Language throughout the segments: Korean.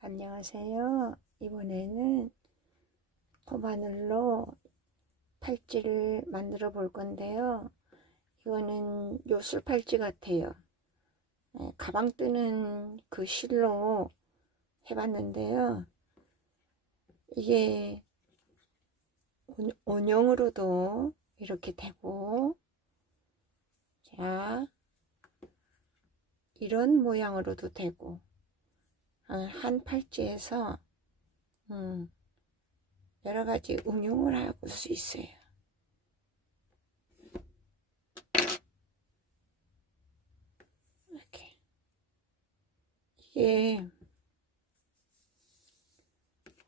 안녕하세요. 이번에는 코바늘로 팔찌를 만들어 볼 건데요. 이거는 요술 팔찌 같아요. 네, 가방 뜨는 그 실로 해봤는데요. 이게 원- 원형으로도 이렇게 되고, 자, 이런 모양으로도 되고, 어, 한 팔찌에서 음, 여러 가지 응용을 할수 있어요. 이렇게 이게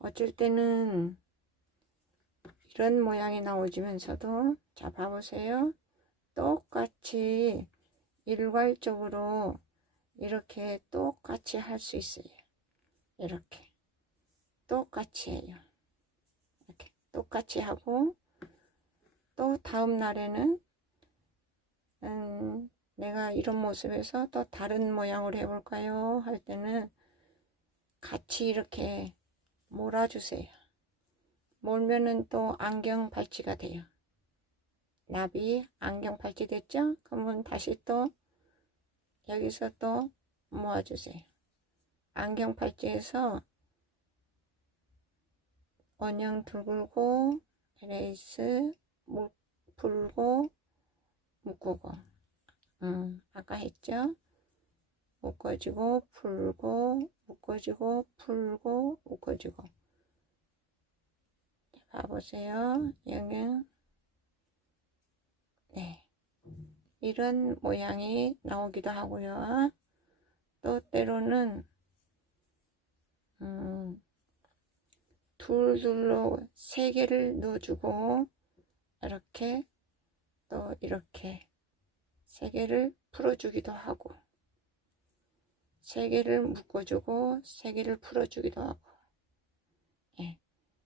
어쩔 때는 이런 모양이 나오지면서도 자 봐보세요. 똑같이 일괄적으로 이렇게 똑같이 할 수 있어요. 이렇게 똑같이 해요. 이렇게 똑같이 하고 또 다음 날에는 음, 내가 이런 모습에서 또 다른 모양으로 해볼까요? 할 때는 같이 이렇게 몰아주세요. 몰면은 또 안경 팔찌가 돼요. 나비 안경 팔찌 됐죠? 그러면 다시 또 여기서 또 모아주세요. 안경 팔찌에서 원형 둥글고 레이스 물, 풀고 묶고 음, 아까 했죠? 묶어지고 풀고 묶어지고 풀고 묶어지고 자, 봐보세요. 여기 네 이런 모양이 나오기도 하고요. 또 때로는 음, 둘둘로 세 개를 넣어주고 이렇게 또 이렇게 세 개를 풀어주기도 하고 세 개를 묶어주고 세 개를 풀어주기도 하고. 예,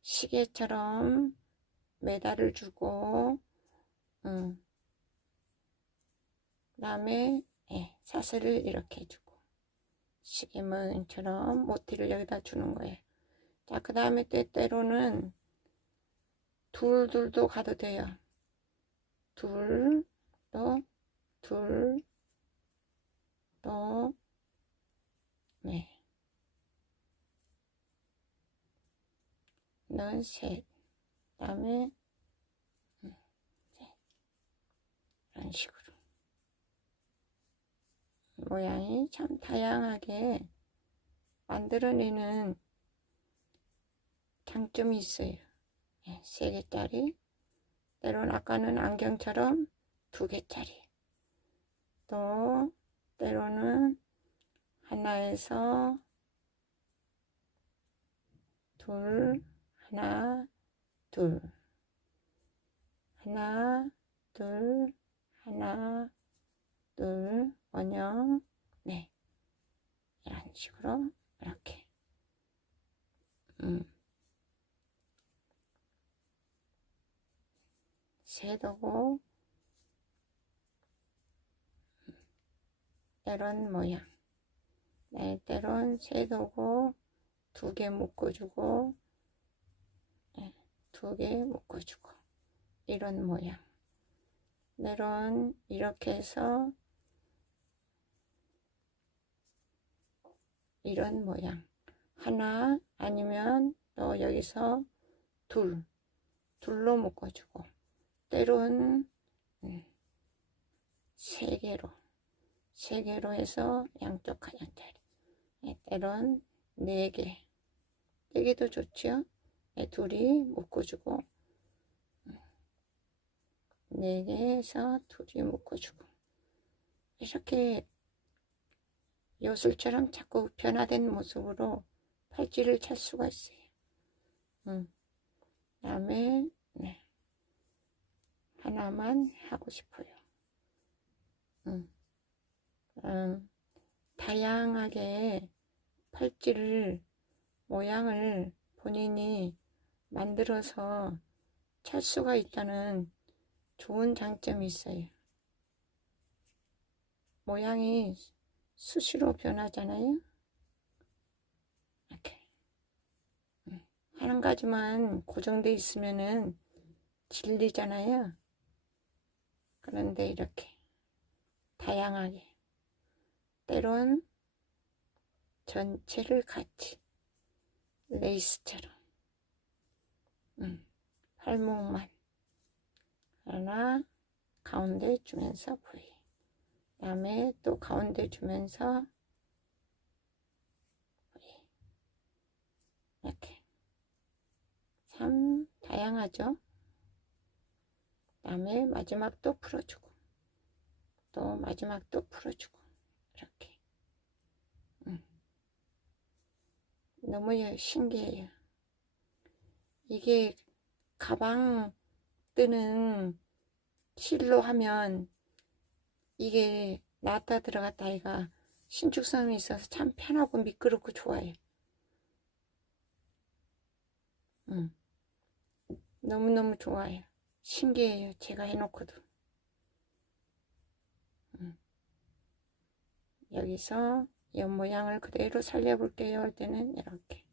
시계처럼 메달을 주고 음, 그 다음에 예, 사슬을 이렇게 해주고 시계 모양처럼 모티를 여기다 주는 거예요. 자, 그 다음에 때때로는 둘 둘도 가도 돼요. 둘, 또, 둘, 또, 네. 는 셋. 그 다음에, 음, 셋. 이런 식으로. 모양이 참 다양하게 만들어내는 장점이 있어요. 예, 세 개짜리, 때로는 아까는 안경처럼 두 개짜리, 또 때로는 하나에서 둘, 하나, 둘, 하나, 둘, 하나, 둘, 원형, 네, 이런 식으로 이렇게, 음. 새도고. 이런 모양. 네, 때론 새도고 두개 묶어주고 네, 두개 묶어주고. 이런 모양. 때론 이렇게 해서 이런 모양. 하나 아니면 또 여기서 둘 둘로 묶어주고 때론 음, 세 개로 세 개로 해서 양쪽 때론 네 개, 네 개도 좋죠. 예, 둘이 묶어주고 음, 네 개에서 둘이 묶어주고. 이렇게 요술처럼 자꾸 변화된 모습으로 팔찌를 찰 수가 있어요. 음, 다음에 네. 하나만 하고 싶어요. 음, 음, 다양하게 팔찌를 모양을 본인이 만들어서 찰 수가 있다는 좋은 장점이 있어요. 모양이 수시로 변하잖아요. 이렇게 한 가지만 고정돼 있으면은 질리잖아요. 그런데 이렇게 다양하게 때론 전체를 같이 레이스처럼 음, 팔목만 하나 가운데 주면서 그 다음에 또 가운데 주면서 이렇게 참 다양하죠? 그 다음에 마지막 또 풀어주고 또 마지막 또 풀어주고 이렇게. 음. 너무 신기해요. 이게 가방 뜨는 실로 하면 이게 나왔다 들어갔다 아이가 신축성이 있어서 참 편하고 미끄럽고 좋아요. 음. 너무너무 좋아요. 신기해요. 제가 해놓고도. 음. 여기서 옆 모양을 그대로 살려볼게요. 할 때는 이렇게.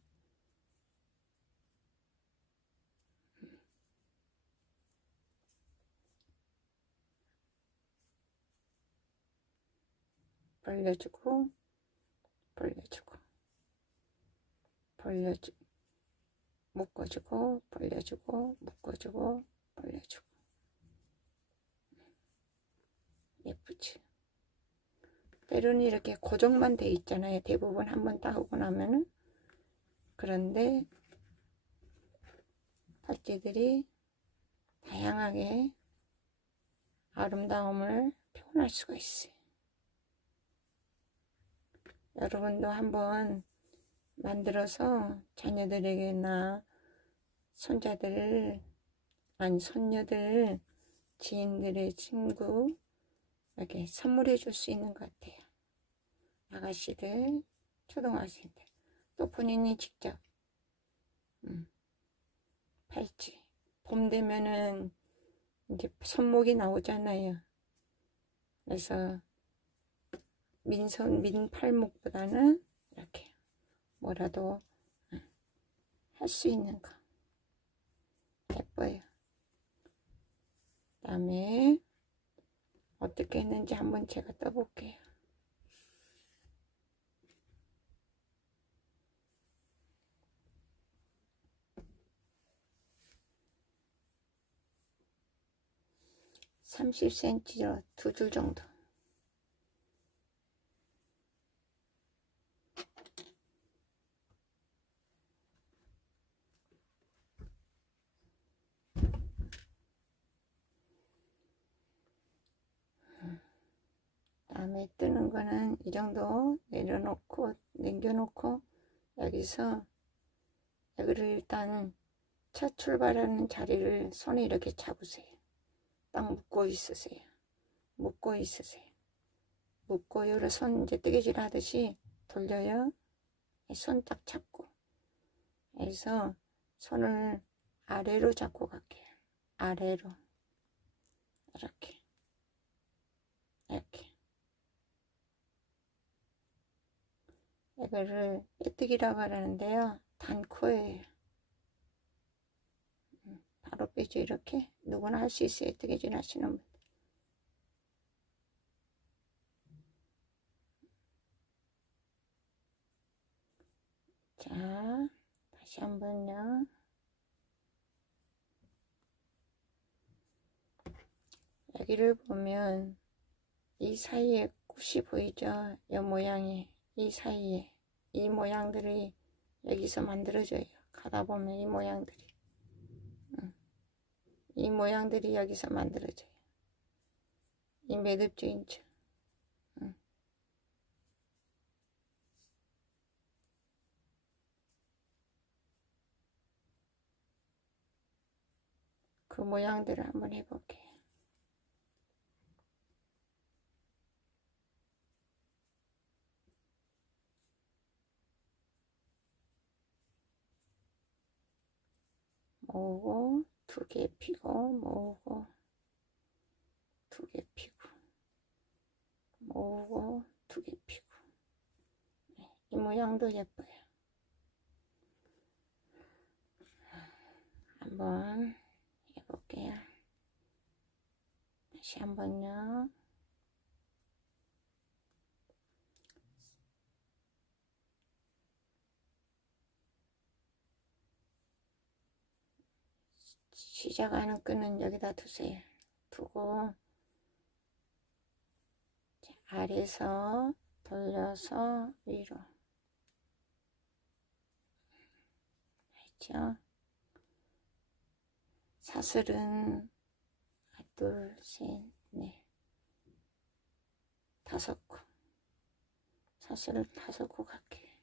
벌려주고 벌려주고 벌려주 묶어주고 벌려주고 묶어주고 벌려주고. 예쁘지? 때로는 이렇게 고정만 돼 있잖아요. 대부분 한번 따고 나면은. 그런데 팔찌들이 다양하게 아름다움을 표현할 수가 있어요 여러분도 한번 만들어서 자녀들에게나 손자들 아니 손녀들 지인들의 친구 이렇게 선물해 줄 수 있는 것 같아요. 아가씨들, 초등학생들 또 본인이 직접 음, 팔찌 봄 되면은 이제 손목이 나오잖아요. 그래서 민선 민팔목보다는 이렇게 뭐라도 할 수 있는 거 예뻐요. 그 다음에 어떻게 했는지 한번 제가 떠볼게요. 삼십 센치로 두 줄 정도. 다음에 뜨는 거는 이 정도 내려놓고 남겨놓고 여기서 여기를 일단 첫 출발하는 자리를 손에 이렇게 잡으세요. 딱 묶고 있으세요. 묶고 있으세요. 묶고 여기를 손 이제 뜨개질 하듯이 돌려요. 손 딱 잡고 여기서 손을 아래로 잡고 갈게요. 아래로 이렇게 이렇게 이거를 빼뜨기라고 하는데요. 단코예요. 음, 바로 빼죠 이렇게 누구나 할 수 있어요. 뜨개질 하시는 분. 자, 다시 한번요. 여기를 보면 이 사이에 꽃이 보이죠? 이 모양이 이 사이에 이 모양들이 여기서 만들어져요. 가다 보면 이 모양들이 응. 이 모양들이 여기서 만들어져요. 이 매듭 조인트 응. 그 모양들을 한번 해볼게요. 모으고 두 개 피고 모으고 두 개 피고 모으고 두 개 피고 네, 이 모양도 예뻐요. 한번 해볼게요. 다시 한번요. 시작하는 끈은 여기다 두세요. 두고 아래서 돌려서 위로 했죠? 사슬은 둘, 셋, 넷, 다섯 코 사슬을 다섯 코 갈게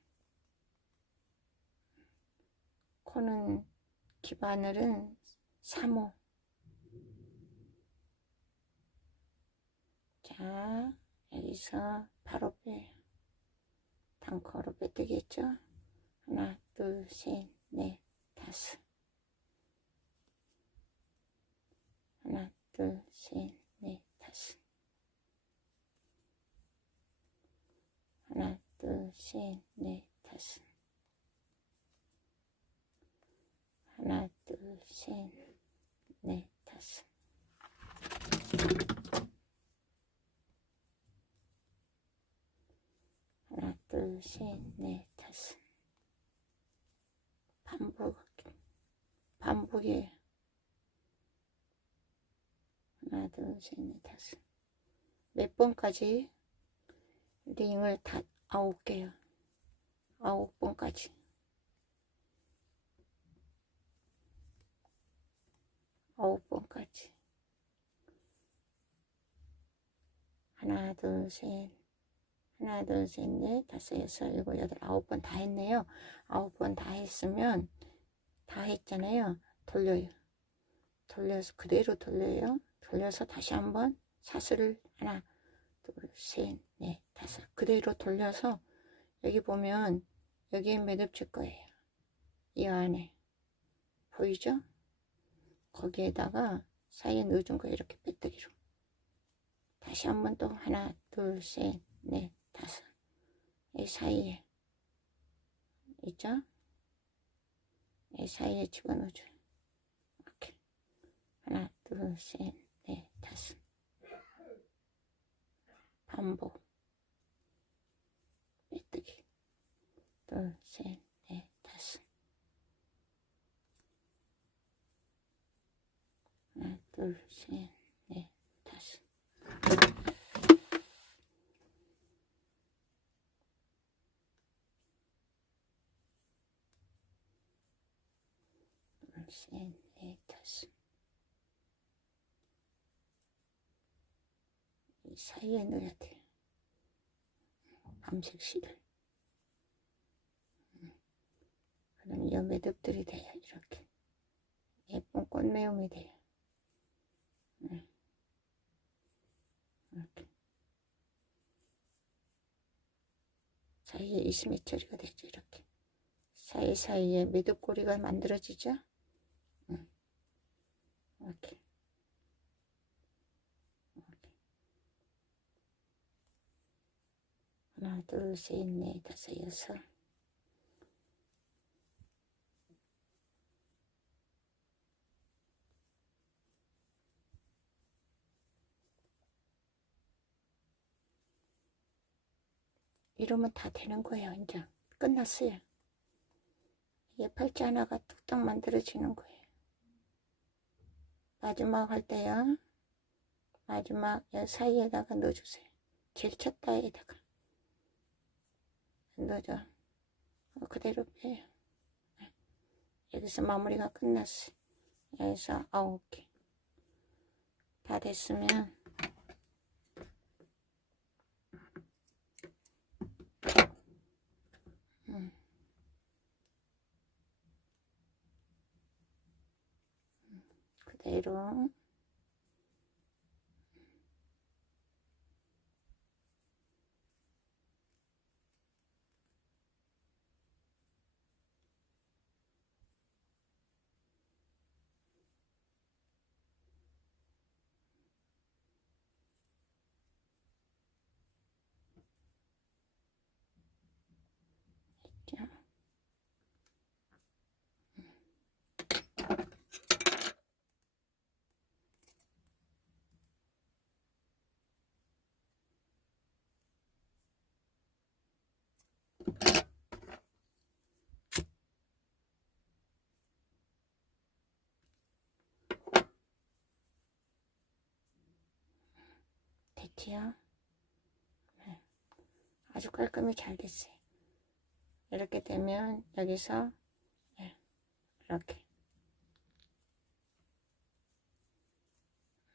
코는 기바늘은 3호. 자 여기서 바로 빼. 단커로 빼뜨겠죠? 하나 둘 셋 넷 다섯. 하나 둘 셋 넷 다섯. 하나 둘 셋 넷 다섯. 하나 둘 셋 넷 다섯 하나, 둘, 셋, 넷, 다섯. 반복, 반복이에요. 하나, 둘, 셋, 넷, 다섯. 몇 번까지? 링을 다 아홉 개요. 아홉 번까지. 아홉 번까지. 하나, 둘, 셋, 하나, 둘, 셋, 넷, 다섯, 여섯, 일곱, 여덟, 아홉 번 다 했네요. 아홉 번 다 했으면 다 했잖아요. 돌려요. 돌려서 그대로 돌려요. 돌려서 다시 한번 사슬을 하나, 둘, 셋, 넷, 다섯 그대로 돌려서 여기 보면 여기에 매듭 칠 거예요. 이 안에 보이죠? 거기에다가 사이에 넣어준 거 이렇게 빼뜨기로. 다시 한 번 또 하나, 둘, 셋, 넷, 다섯. 이 사이에. 있죠? 이 사이에 집어넣어줘요. 이렇게 하나 둘 셋 넷 다섯. 반복. 빼뜨기. 둘셋넷 다섯 하나 둘 셋 넷 다섯 셋, 넷, 다섯. 이 사이에 넣어야 돼. 밤색 실을. 그럼 이 매듭들이 돼요. 이렇게. 예쁜 꽃매움이 돼요. 이렇게. 사이에 이스미 처리가 되죠. 이렇게. 사이사이에 매듭고리가 만들어지죠. 이렇게. 하나, 둘, 셋, 넷, 다섯, 여섯. 이러면 다 되는 거예요, 이제. 끝났어요. 이게 팔자 하나가 뚝딱 만들어지는 거예요. 마지막 할 때요. 마지막 사이에다가 넣어주세요. 제일 첫 따에다가 넣어줘. 어, 그대로 빼요. 네. 여기서 마무리가 끝났어요. 여기서 아홉 개. 다 됐으면 그 됐지요? 네. 아주 깔끔히 잘 됐어요. 이렇게 되면 여기서 네. 이렇게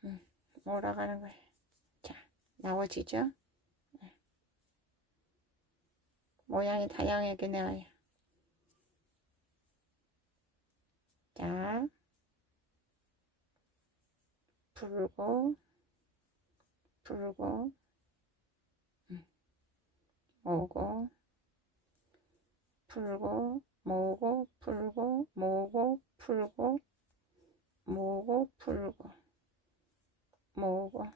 음, 올라가는 거예요. 자, 나와지죠? 모양이 다양하게 나와요. 자, 풀고, 풀고, 음, 오고, 풀고, 모으고, 풀고, 모으고, 풀고, 모으고, 풀고, 모으고,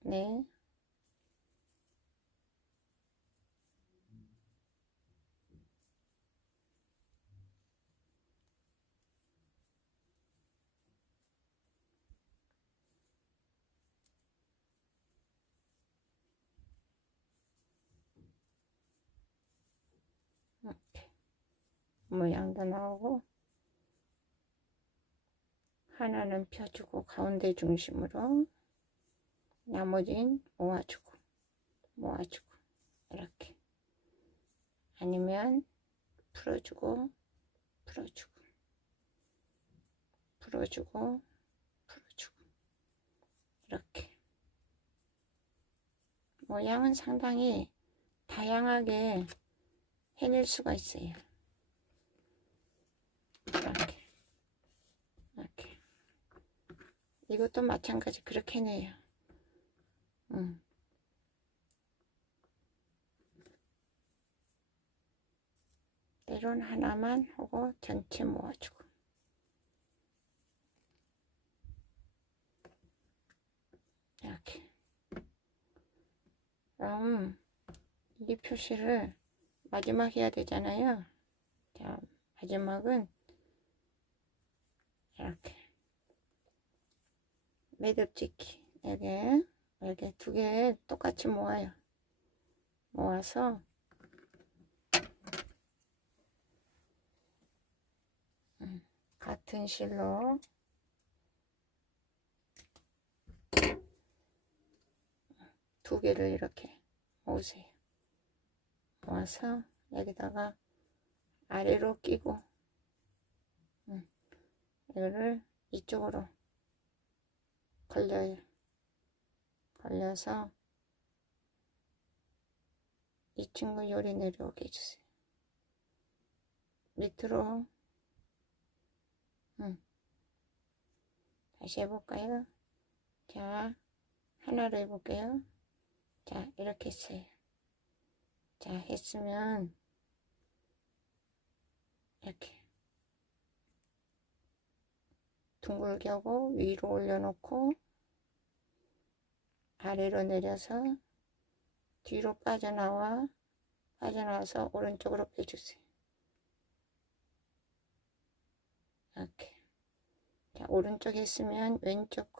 네. 이렇게 모양도 나오고 하나는 펴주고 가운데 중심으로 나머진 모아주고 모아주고 이렇게 아니면 풀어주고 풀어주고 풀어주고 풀어주고 이렇게 모양은 상당히 다양하게 해낼 수가 있어요. 이렇게 이렇게 이것도 마찬가지 그렇게 해내요. 음. 때론 하나만 하고 전체 모아주고 이렇게 그럼 이 표시를 마지막 해야 되잖아요. 자, 마지막은 이렇게 매듭 짓기 여기 이렇게 두 개 똑같이 모아요. 모아서 음, 같은 실로 두 개를 이렇게 모으세요. 모아서 여기다가 아래로 끼고 음, 이거를 이쪽으로 걸려요. 걸려서 이 친구 요리 내려오게 해주세요. 밑으로 음. 다시 해볼까요? 자, 하나로 해볼게요. 자, 이렇게 했어요. 자, 했으면 이렇게 둥글게 하고 위로 올려놓고 아래로 내려서 뒤로 빠져나와 빠져나와서 오른쪽으로 빼주세요. 이렇게 자 오른쪽에 있으면 왼쪽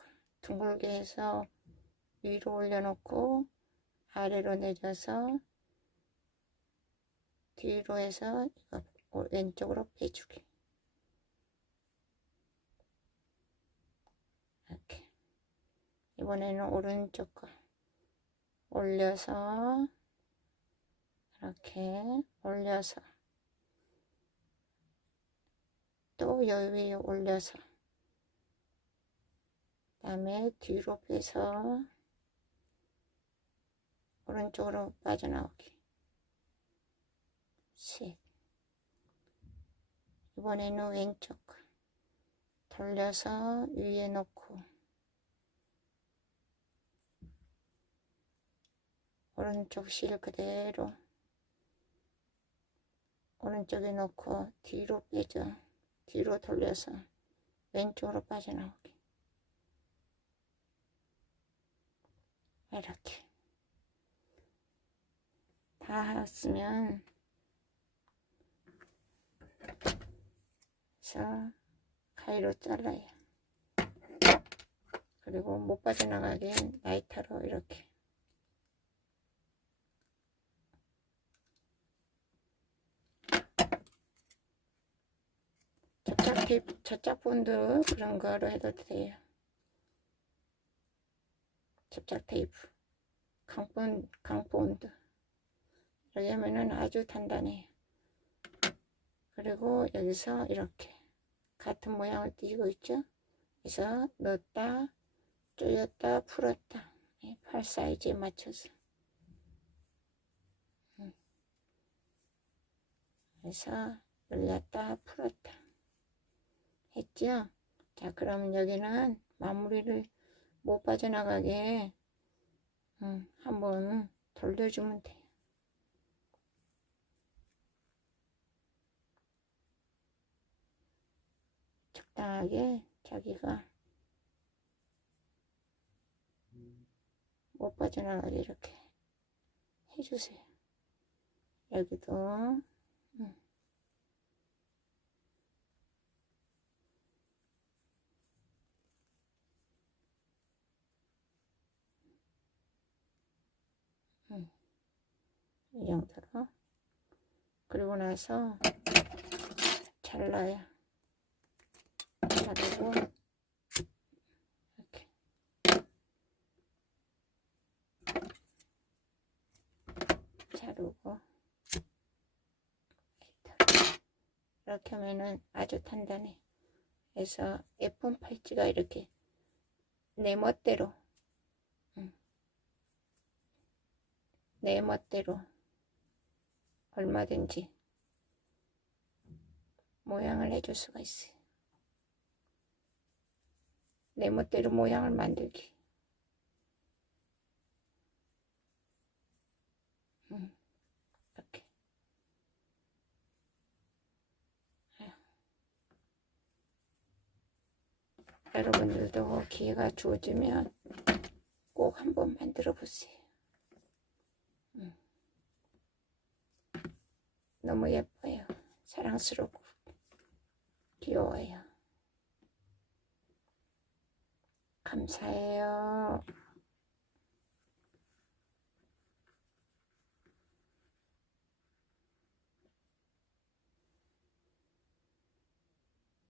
둥글게 해서 위로 올려놓고 아래로 내려서 뒤로 해서 이거 왼쪽으로 빼주기 이렇게 이번에는 오른쪽 거 올려서 이렇게 올려서 또 여기 위에 올려서 그 다음에 뒤로 빼서 오른쪽으로 빠져나오기. 셋. 이번에는 왼쪽 돌려서 위에 놓고 오른쪽 실 그대로 오른쪽에 놓고 뒤로 빼죠 뒤로 돌려서 왼쪽으로 빠져나오게. 이렇게. 다 하였으면 자 가위로 잘라요. 그리고 못 빠져나가게 나이타로 이렇게 접착 테이프, 접착 본드 그런 거로 해도 돼요 접착 테이프 강본, 강본드. 하면은 아주 단단해요. 그리고 여기서 이렇게 같은 모양을 띄고 있죠? 그래서 넣었다, 조였다, 풀었다. 예, 팔 사이즈에 맞춰서. 음. 그래서 늘렸다, 풀었다. 했죠? 자, 그럼 여기는 마무리를 못 빠져나가게 음, 한번 돌려주면 돼요. 적당하게 자기가 못 빠져나가게 이렇게 해주세요. 여기도 이 정도로 그리고 나서 잘라요. 자르고 이렇게 자르고 이렇게 하면은 아주 단단해. 그래서 예쁜 팔찌가 이렇게 내 멋대로 음. 내 멋대로 얼마든지 모양을 해줄 수가 있어요. 내 멋대로 모양을 만들기. 음, 이렇게. 여러분들도 기회가 주어지면 꼭 한번 만들어 보세요. 너무 예뻐요. 사랑스럽고 귀여워요. 감사해요.